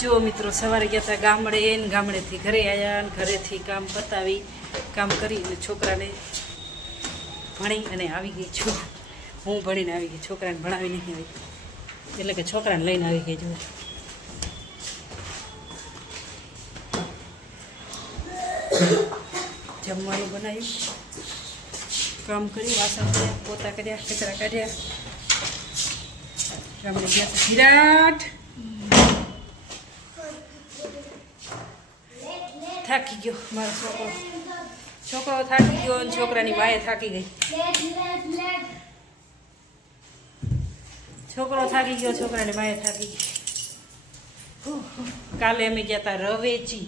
જો મિત્રો સવારે ગયા હતા ગામડે ને ગામડેથી ઘરે આવ્યા ને ઘરેથી કામ પતાવી કામ કરીને છોકરાને ભણી અને આવી ગઈ છું. હું ભણીને આવી ગઈ, છોકરાને ભણાવી નહીં આવી, એટલે કે છોકરાને લઈને આવી ગઈ. જો જમવાનું બનાવ્યું, કામ કર્યું, વાસણ કર્યા, પોતા કર્યા, કચરા કાઢ્યા. ગામડે ગયા હતા વિરાટ થાકી ગયો, મારો છોકરો થાકી ગયો અને છોકરાની માએ થાકી ગઈ. છોકરો થાકી ગયો, છોકરાની માએ થાકી ગઈ. કાલે અમે ગયા હતા રવેચી,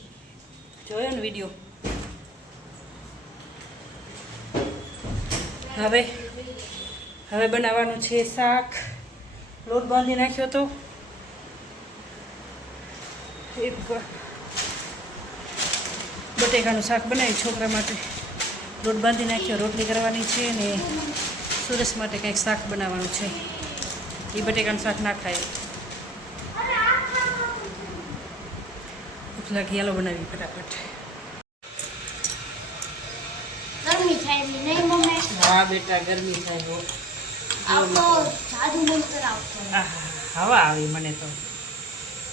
જોયો ને વિડીયો. હવે બનાવવાનું છે શાક. લોટ બાંધી નાખ્યો તો બટેકાનું શાક બનાવ્યું છોકરા માટે. લોટ બાંધી નાખ્યો, રોટલી કરવાની છે ને સુરેશ માટે કંઈક શાક બનાવવાનું છે. એ બટેકાનું શાક ના ખાય. ભૂખ લાગી, હાલો બનાવી ફટાફટ. હા બેટા, ગરમી થાય હો. હવા આવી મને તો.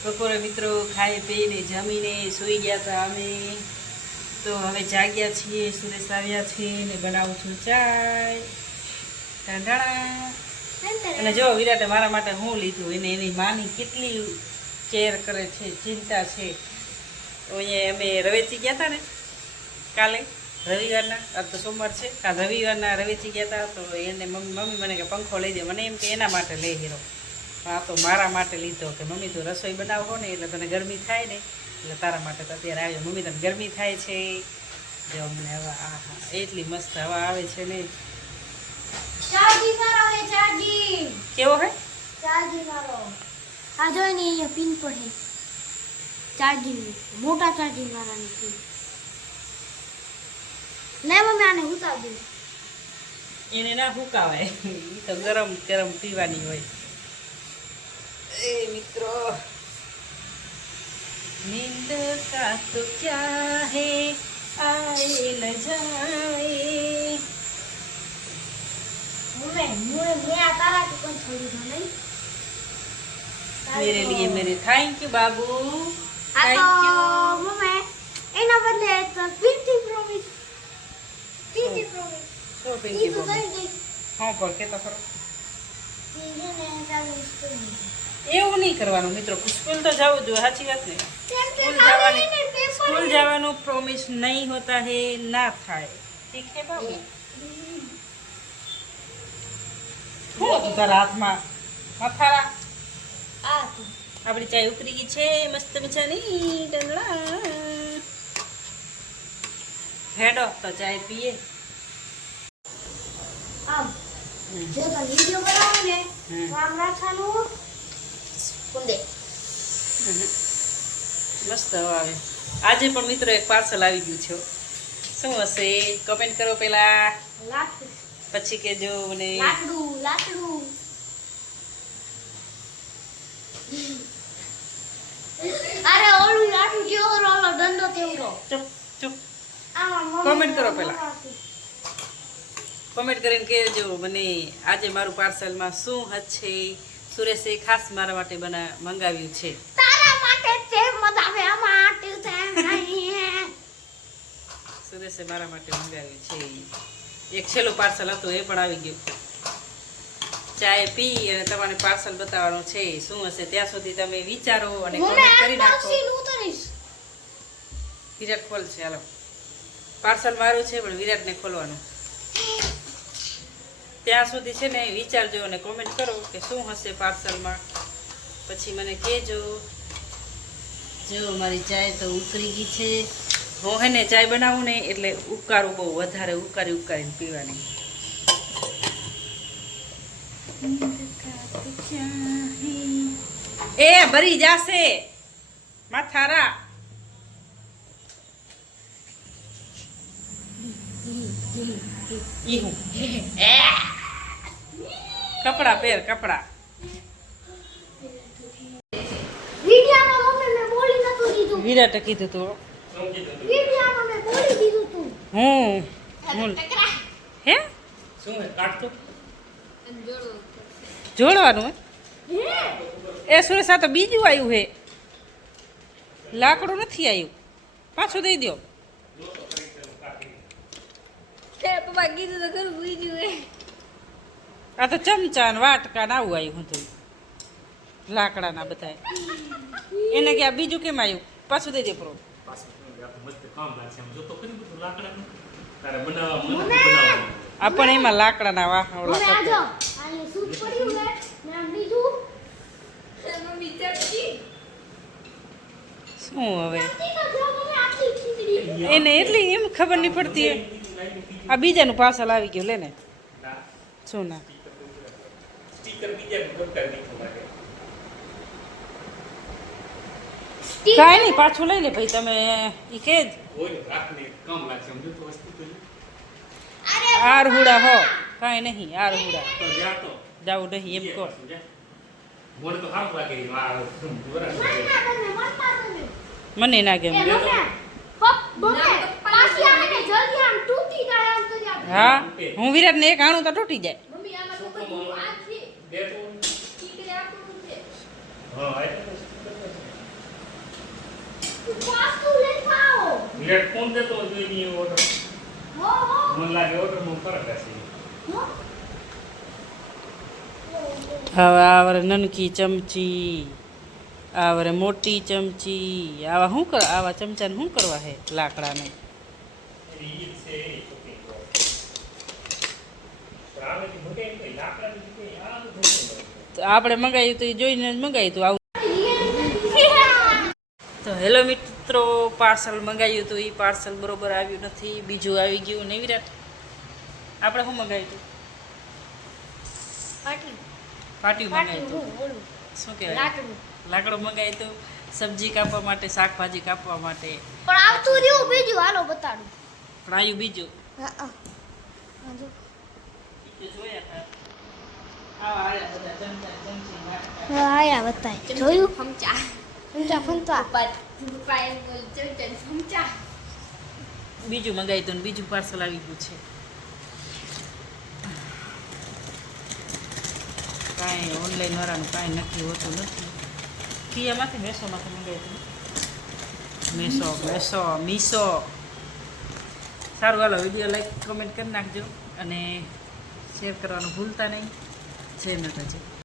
બપોરે મિત્રો ખાઈ પીને જમીને સૂઈ ગયા હતા અમે. તો હવે જાગ્યા છીએ, સુરેશ આવ્યા છે ને બનાવું છું ચાય. ટાંડાણા. અને જો વિરાટે મારા માટે હું લીધું, એને એની માની કેટલી કેર કરે છે, ચિંતા છે. તો અહીંયા અમે રવેચી ગયા હતા ને કાલે, રવિવારના, આજ તો સોમવાર છે, કાલ રવિવારના રવેચી ગયા હતા. તો એને મમ્મી મને કે પંખો લઈ દે, મને એમ કે એના માટે લઈ હીરો. આ તો મારા માટે લીધો કે મમ્મી તું રસોઈ બનાવો ને એટલે તને ગરમી થાય ને, એટલે તારા માટે તો અત્યારે આવ્યો. મમ્મી તને ગરમી થાય છે. જો મને હવા, હા એટલી મસ્ત હવા આવે છે ને. કેવો હે આ જો ને અહીંયા પિન પર હે ચાર્જિંગ, મોટા ચાર્જિંગ વાળાની પિન. લે મમ્મી આને ઉતાર દે. એને ના ફૂકાવાય, એ તો ગરમ ગરમ પીવાની હોય. એ મિત્રો, નીંદ કા તો ક્યા હે આए ન જાए. मैं आता है तो थोड़ी नहीं मेरे लिए मेरे थैंक यू बाबू, थैंक आता यू. मम्मी एना बदले तो पिंटी प्रोमिस શું ये પિંકી तो બોલ? कर दे હા પણ કે તો ખરો. ये ने चालू इसको એવું નહીં કરવાનું મિત્રો, સ્કૂલ તો જવું જોઈએ, સાચી વાત ને. સ્કૂલ જવાનું પ્રોમિસ નહીં હોતા હે, ના થાય. ઠીક છે બાબુ. શું હતું તારા હાથમાં? મથારા. आ तू આપણી ચાય ઉકળી ગઈ છે મસ્ત મજાની. ડંગળા હેડો તો ચાય પીએ. अब जो तो वीडियो बनाओगे हम्म। तो हम राखानु कुंदे મસ્ત હવા આવે. આજે પણ મિત્રો એક પાર્સલ આવી ગયું છે. શું હશે કમેન્ટ કરો પેલા, लाकड़ू પછી કેજો મને. लाकड़ू अरे ओलू लाकड़ू जो रोलो दंडो तेवरो ચૂપ ચૂપ. आमा Comment કરો પહેલા. કોમેન્ટ કરીને કહેજો મને આજે મારું પાર્સલમાં શું હશે. સુરેશે ખાસ મારા માટે મંગાવ્યું છે. तारा माटे ते मदावे माटे ते नहीं है સુરેશે મારા માટે મંગાવ્યું છે. એક છેલ્લું પાર્સલ હતું, એ પણ આવી ગયું. ચાય પી અને તમારે પાર્સલ બતાવવાનું છે. શું હશે ત્યાં સુધી તમે વિચારો અને કોમેન્ટ કરી નાખો. उतरिस વિરાટ ખોલ છે. હાલો, પાર્સલ મારું છે પણ વિરાટને ખોલવાનું. ત્યાં સુધી છે ને વિચારજો અને કોમેન્ટ કરો કે શું હશે પાર્સલમાં, પછી મને કહેજો. જો મારી ચાય તો ઉકળી ગઈ છે. હું હે ને ચાય બનાવું ને એટલે ઉકાળું બહુ વધારે, ઉકાળીને પીવાની. એ ભરી જાશે માથારા. કપડા પહેર, કપડા. वीडियो में मम्मी ने વિરાટે કીધું તું વિડિયામાં મેં બોલી દીધું તું. હું હે શું હે કાઢતો જોડવાનું હે? હે એ સુરેશ આ તો બીજું આવ્યું હે લાકડું નથી આવ્યું પાછું દઈ દો પપ્પા કીધું તો ખરું બીજું હે. આ તો ચમચા ને વાટકા ને આવું આવ્યું હતું લાકડાના બધા એને કે આ બીજું કેમ આવ્યું પાછું દઈ દે પ્રો પાછું મસ્ત કામ લાગશે આમ જોતો કરી બધું લાકડાનું તારે બનાવવા મને બનાવવાનું આ પણ એમાં લાકડાના વાહણ મને ઓલા આજો કરતા. આને સૂટ પડ્યું ને મેં આમ લીધું મમ્મી ચપટી શું હવે તો જો મને આટલી ખીચડી એને એટલી એમ ખબર નહીં પડતી આ બીજાનું પાર્સલ આવી ગયું લે ને શું ના સ્ટીકર બીજા દરકાર નહીં લાગે કાંઈ નહીં પાછું લઈ લે ભાઈ તમે ઈ કે જ હોય ને રાખને કામ લાગશે આમ જોતો વસ્તુ તો આરહુડા હો કાંઈ નહીં આરહુડા તો જા તો જાવું નહીં એમ કહો મને તો સારું લાગે આ બરાબર મને ના ગમે હા હું વિરાટને એક આણું તો તૂટી જાય બે તો હા વિરાટ કોણ દેતો જોઈ નહીં ઓર્ડર મને લાગે ઓર્ડર માં ફરક હશે હવે આવરે નનકી ચમચી આવરે મોટી ચમચી આવા શું કર આવા ચમચાને શું કરવા હે લાકડાને ઈ છે રામેથી મોટે કઈ લાકડાની કઈ આ બધું તો આપણે મંગાવ્યું તો એ જોઈને જ મંગાવ્યું તો આવું તો હેલો મિત્રો પાર્સલ મંગાવ્યું હતું એ પાર્સલ બરોબર આવ્યું નથી બીજું આવી ગયું નહીં વિરાટ આપણે શું મંગાવ્યું હતું પાટિયું મંગાવ્યું હતું શું કહેવાય લાકડું મંગાવ્યું હતું સબ્જી કાપવા માટે શાકભાજી કાપવા માટે પણ આવતું રહ્યું બીજું હાલો બતાડું પણ આવ્યું બીજું હા જોયા આવા આવ્યા બધા ચમચા ચમચી વાટકા. આયા બતાય જોયું સમચા સમચા ફંતા બીજું મંગાવ્યું હતું ને બીજું પાર્સલ આવી ગયું છે કાંઈ ઓનલાઈન વાળાનું કાંઈ નક્કી હોતું નથી કિયામાંથી મેસોમાંથી મંગાવ્યું હતું મીસો સારું હાલો વિડીયો લાઈક કમેન્ટ કરી નાખજો અને શેર કરવાનું ભૂલતા નહીં જય માતાજી.